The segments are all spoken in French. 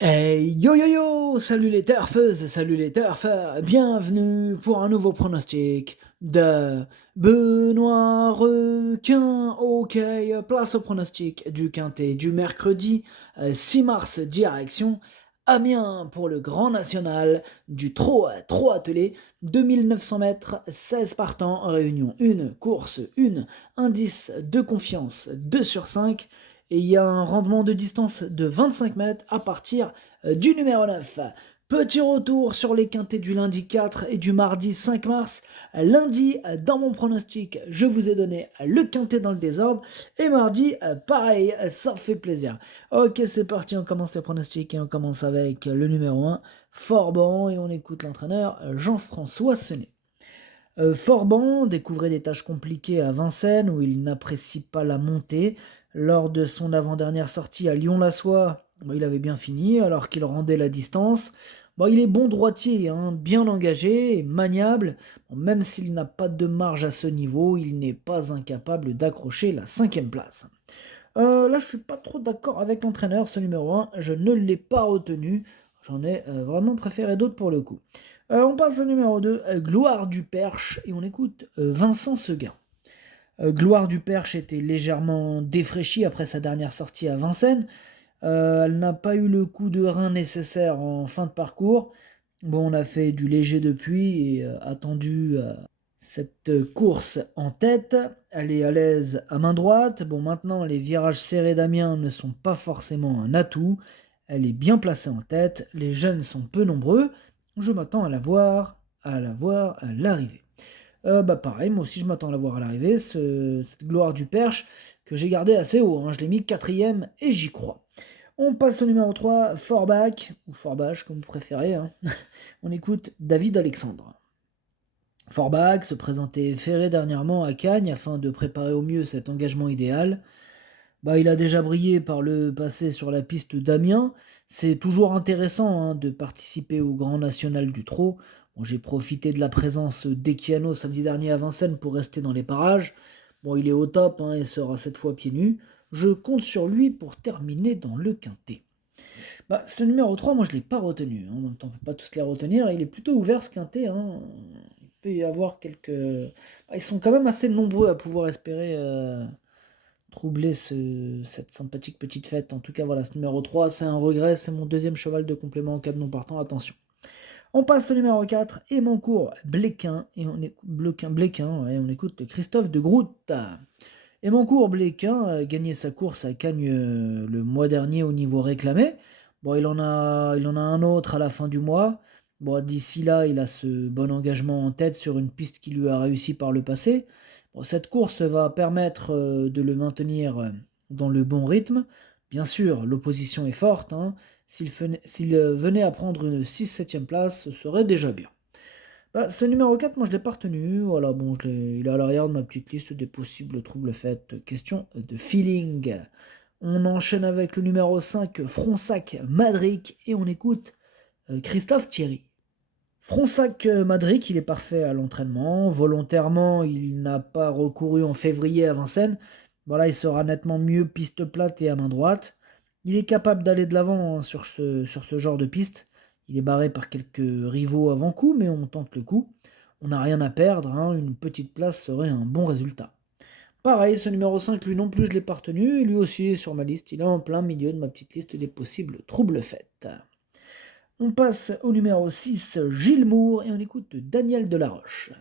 Hey yo yo yo! Salut les turfeuses, salut les turfeurs, bienvenue pour un nouveau pronostic de Benoît Requin. Ok, place au pronostic du quintet du mercredi 6 mars, direction Amiens pour le Grand National du trot attelé, 2900 mètres, 16 partants, réunion 1, course 1, indice de confiance 2 sur 5. Et il y a un rendement de distance de 25 mètres à partir du numéro 9. Petit retour sur les quintets du lundi 4 et du mardi 5 mars. Lundi, dans mon pronostic, je vous ai donné le quintet dans le désordre. Et mardi, pareil, ça fait plaisir. Ok, c'est parti, on commence le pronostic et on commence avec le numéro 1, Forban, et on écoute l'entraîneur Jean-François Senet. Forban découvrait des tâches compliquées à Vincennes où il n'apprécie pas la montée. Lors de son avant-dernière sortie à Lyon-la-Soie, il avait bien fini alors qu'il rendait la distance. Il est bon droitier, hein, bien engagé et maniable. Même s'il n'a pas de marge à ce niveau, il n'est pas incapable d'accrocher la 5e place. Là, je suis pas trop d'accord avec l'entraîneur, ce numéro 1. Je ne l'ai pas retenu. J'en ai vraiment préféré d'autres pour le coup. On passe au numéro 2, Gloire du Perche, et on écoute Vincent Seguin. Gloire du Perche était légèrement défraîchie après sa dernière sortie à Vincennes. Elle n'a pas eu le coup de rein nécessaire en fin de parcours. Bon, on a fait du léger depuis et attendu cette course en tête. Elle est à l'aise à main droite. Bon, maintenant, les virages serrés d'Amiens ne sont pas forcément un atout. Elle est bien placée en tête. Les jeunes sont peu nombreux. Je m'attends à l'arrivée. Pareil, moi aussi je m'attends à la voir à l'arrivée, cette gloire du Perche que j'ai gardé assez haut, hein. Je l'ai mis quatrième et j'y crois. On passe au numéro 3, Forbach, ou Forbach comme vous préférez, hein. On écoute David Alexandre. Forbach se présentait ferré dernièrement à Cagnes afin de préparer au mieux cet engagement idéal. Il a déjà brillé par le passé sur la piste d'Amiens. C'est toujours intéressant, hein, de participer au Grand National du Trot. Bon, j'ai profité de la présence d'Equiano samedi dernier à Vincennes pour rester dans les parages. Bon, il est au top, hein, et sera cette fois pieds nus. Je compte sur lui pour terminer dans le quintet. Ce numéro 3, moi je ne l'ai pas retenu, hein. En même temps, on ne peut pas tous les retenir. Il est plutôt ouvert ce quintet, hein. Il peut y avoir quelques. Ils sont quand même assez nombreux à pouvoir espérer troubler cette sympathique petite fête. En tout cas, voilà, ce numéro 3, c'est un regret, c'est mon deuxième cheval de complément en cas de non partant, attention. On passe au numéro 4, Émancourt Bléquin, et on écoute Bléquin, ouais, on écoute Christophe de Groot. Émancourt Bléquin a gagné sa course à Cagnes le mois dernier au niveau réclamé. Bon, il en a un autre à la fin du mois. Bon, d'ici là, il a ce bon engagement en tête sur une piste qui lui a réussi par le passé. Bon, cette course va permettre de le maintenir dans le bon rythme. Bien sûr, l'opposition est forte, hein. S'il venait à prendre une 6-7e place, ce serait déjà bien. Ce numéro 4, moi je l'ai pas retenu. Voilà, bon, il est à l'arrière de ma petite liste des possibles troubles faits. Question de feeling. On enchaîne avec le numéro 5, Fronsac Madric, et on écoute Christophe Thierry. Fronsac Madric, il est parfait à l'entraînement. Volontairement, il n'a pas recouru en février à Vincennes. Voilà, il sera nettement mieux piste plate et à main droite. Il est capable d'aller de l'avant, hein, sur ce genre de piste. Il est barré par quelques rivaux avant coup, mais on tente le coup. On n'a rien à perdre, hein. Une petite place serait un bon résultat. Pareil, ce numéro 5, lui non plus, je l'ai pas retenu. Lui aussi est sur ma liste. Il est en plein milieu de ma petite liste des possibles troubles faits. On passe au numéro 6, Gilles Moore, et on écoute Daniel Delaroche.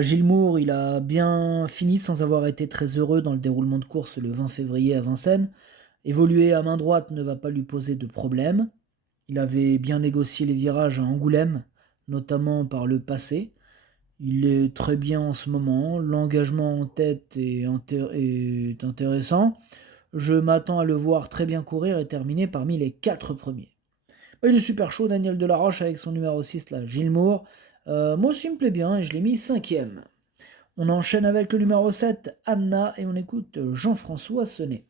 Gilles Moore, il a bien fini sans avoir été très heureux dans le déroulement de course le 20 février à Vincennes. Évoluer à main droite ne va pas lui poser de problème. Il avait bien négocié les virages à Angoulême, notamment par le passé. Il est très bien en ce moment. L'engagement en tête est intéressant. Je m'attends à le voir très bien courir et terminer parmi les 4 premiers. Il est super chaud, Daniel Delaroche, avec son numéro 6, là, Gilles Moore. Moi aussi, il me plaît bien et je l'ai mis 5e. On enchaîne avec le numéro 7, Anna, et on écoute Jean-François Senet.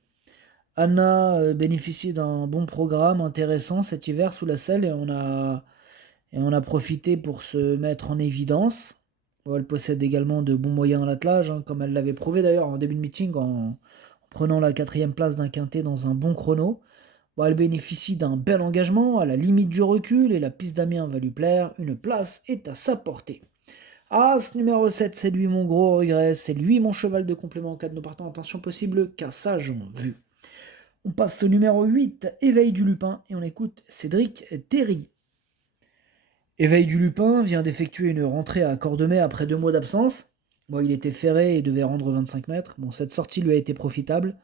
Anna bénéficie d'un bon programme intéressant cet hiver sous la selle, et on a profité pour se mettre en évidence. Bon, elle possède également de bons moyens à l'attelage, hein, comme elle l'avait prouvé d'ailleurs en début de meeting en prenant la 4e place d'un quintet dans un bon chrono. Bon, elle bénéficie d'un bel engagement, à la limite du recul, et la piste d'Amiens va lui plaire. Une place est à sa portée. As numéro 7, c'est lui mon gros regret, c'est lui mon cheval de complément en cas de nos partants. Attention possible, cassage en vue. On passe au numéro 8, Éveil du Lupin, et on écoute Cédric Terry. Éveil du Lupin vient d'effectuer une rentrée à Cordemais après 2 mois d'absence. Bon, il était ferré et devait rendre 25 mètres. Bon, cette sortie lui a été profitable.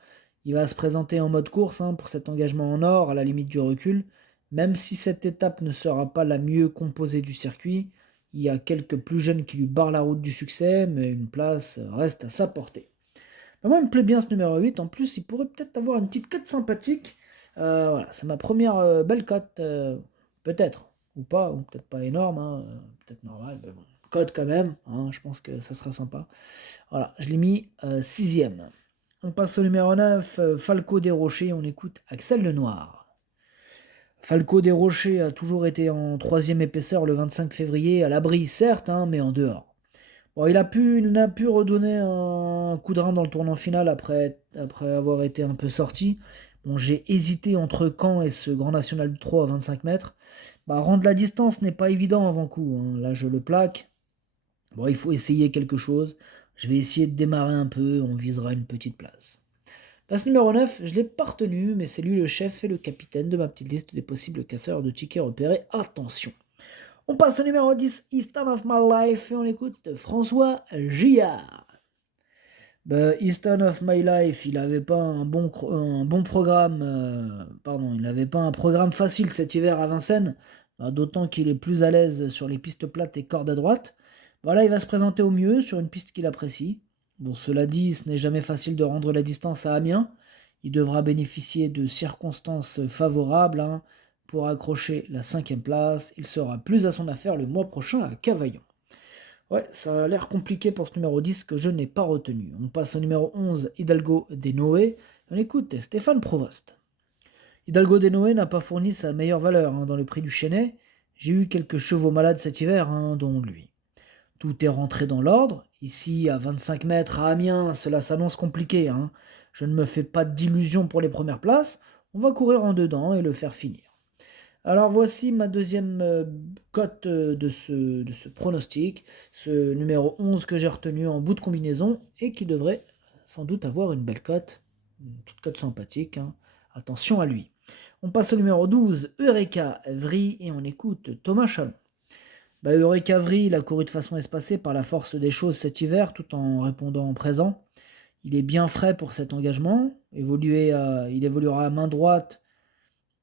Il va se présenter en mode course pour cet engagement en or, à la limite du recul. Même si cette étape ne sera pas la mieux composée du circuit, il y a quelques plus jeunes qui lui barrent la route du succès, mais une place reste à sa portée. Bah, moi, il me plaît bien ce numéro 8. En plus, il pourrait peut-être avoir une petite cote sympathique. Voilà, c'est ma première belle cote, peut-être, ou pas, ou peut-être pas énorme, peut-être normal, mais bon, cote quand même, je pense que ça sera sympa. Voilà, je l'ai mis 6ème. On passe au numéro 9, Falco des Rochers, on écoute Axel Lenoir. Falco des Rochers a toujours été en 3ème épaisseur le 25 février, à l'abri certes, mais en dehors. Bon, il a pu redonner un coup de rein dans le tournant final après avoir été un peu sorti. Bon, j'ai hésité entre Caen et ce Grand National du 3 à 25 mètres. Bah, rendre la distance n'est pas évident avant coup. Là, je le plaque. Bon, il faut essayer quelque chose. Je vais essayer de démarrer un peu. On visera une petite place. Place numéro 9, je l'ai pas retenu, mais c'est lui le chef et le capitaine de ma petite liste des possibles casseurs de tickets repérés. Attention! On passe au numéro 10, Easton of My Life, et on écoute François Gillard. Easton of My Life, il n'avait pas un bon programme, il n'avait pas un programme facile cet hiver à Vincennes, d'autant qu'il est plus à l'aise sur les pistes plates et cordes à droite. Voilà, il va se présenter au mieux sur une piste qu'il apprécie. Bon, cela dit, ce n'est jamais facile de rendre la distance à Amiens. Il devra bénéficier de circonstances favorables pour accrocher la 5ème place. Il sera plus à son affaire le mois prochain à Cavaillon. Ouais, ça a l'air compliqué pour ce numéro 10 que je n'ai pas retenu. On passe au numéro 11, Hidalgo des Noé. On écoute Stéphane Provost. Hidalgo des Noé n'a pas fourni sa meilleure valeur dans le prix du Chênay. J'ai eu quelques chevaux malades cet hiver, dont lui. Tout est rentré dans l'ordre. Ici, à 25 mètres à Amiens, cela s'annonce compliqué. Je ne me fais pas d'illusions pour les premières places. On va courir en dedans et le faire finir. Alors voici ma deuxième cote de ce pronostic, ce numéro 11 que j'ai retenu en bout de combinaison et qui devrait sans doute avoir une belle cote, une petite cote sympathique. Attention à lui. On passe au numéro 12, Eureka Vry, et on écoute Thomas Chalon. Eureka Vry, il a couru de façon espacée par la force des choses cet hiver tout en répondant en présent. Il est bien frais pour cet engagement, il évoluera à main droite.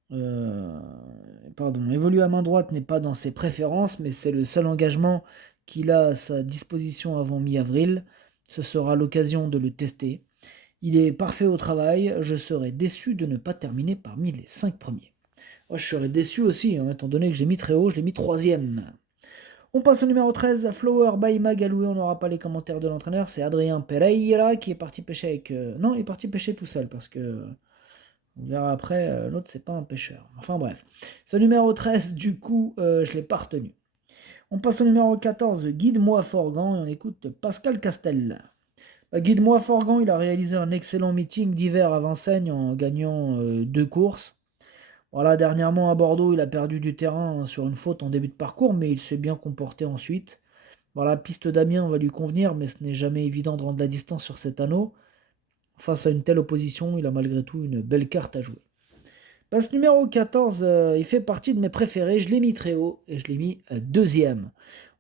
Évoluer à main droite n'est pas dans ses préférences, mais c'est le seul engagement qu'il a à sa disposition avant mi-avril. Ce sera l'occasion de le tester. Il est parfait au travail, je serais déçu de ne pas terminer parmi les 5 premiers. Moi, je serais déçu aussi, étant donné que j'ai mis très haut, je l'ai mis 3ème. On passe au numéro 13, Flower by Magaloué, on n'aura pas les commentaires de l'entraîneur, c'est Adrien Pereira qui est parti pêcher avec... Non, il est parti pêcher tout seul, parce que... On verra après, l'autre c'est pas un pêcheur. Enfin bref. Ce numéro 13, du coup, je l'ai pas retenu. On passe au numéro 14, Guide-moi Forgan, et on écoute Pascal Castel. Guide-moi Forgan, il a réalisé un excellent meeting d'hiver à Vincennes en gagnant 2 courses. Voilà, dernièrement à Bordeaux, il a perdu du terrain sur une faute en début de parcours, mais il s'est bien comporté ensuite. Voilà, la piste d'Amiens va lui convenir, mais ce n'est jamais évident de rendre la distance sur cet anneau. Face à une telle opposition, il a malgré tout une belle carte à jouer. Ce numéro 14, il fait partie de mes préférés, je l'ai mis très haut et je l'ai mis 2ème.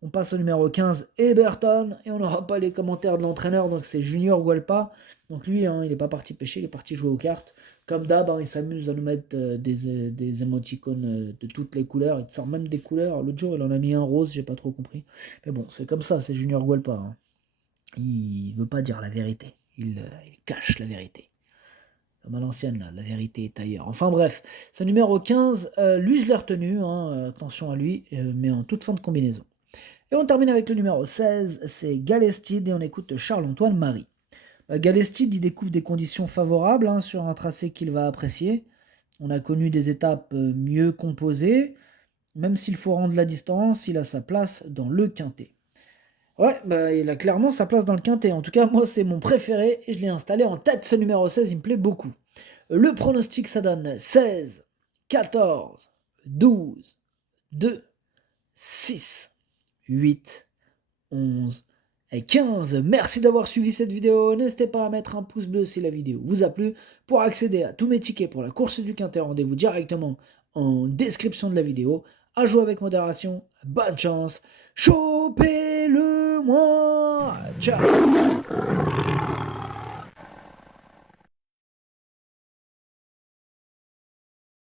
On passe au numéro 15, Eberton, et on n'aura pas les commentaires de l'entraîneur, donc c'est Junior Gualpa. Donc lui, il n'est pas parti pêcher, il est parti jouer aux cartes. Comme d'hab, il s'amuse à nous mettre des émoticônes de toutes les couleurs, il te sort même des couleurs. L'autre jour, il en a mis un rose, j'ai pas trop compris. Mais bon, c'est comme ça, c'est Junior Gualpa. Il veut pas dire la vérité. Il cache la vérité. Comme à l'ancienne, la vérité est ailleurs. Enfin bref, ce numéro 15, lui je l'ai retenu, attention à lui, mais en toute fin de combinaison. Et on termine avec le numéro 16, c'est Galestide, et on écoute Charles-Antoine Marie. Galestide, il découvre des conditions favorables sur un tracé qu'il va apprécier. On a connu des étapes mieux composées. Même s'il faut rendre la distance, il a sa place dans le quintet. Ouais, il a clairement sa place dans le quintet. En tout cas, moi, c'est mon préféré et je l'ai installé en tête. Ce numéro 16, il me plaît beaucoup. Le pronostic, ça donne 16, 14, 12, 2, 6, 8, 11 et 15. Merci d'avoir suivi cette vidéo. N'hésitez pas à mettre un pouce bleu si la vidéo vous a plu. Pour accéder à tous mes tickets pour la course du Quintet, rendez-vous directement en description de la vidéo. À jouer avec modération. Bonne chance. Chopez-le moi. Ciao.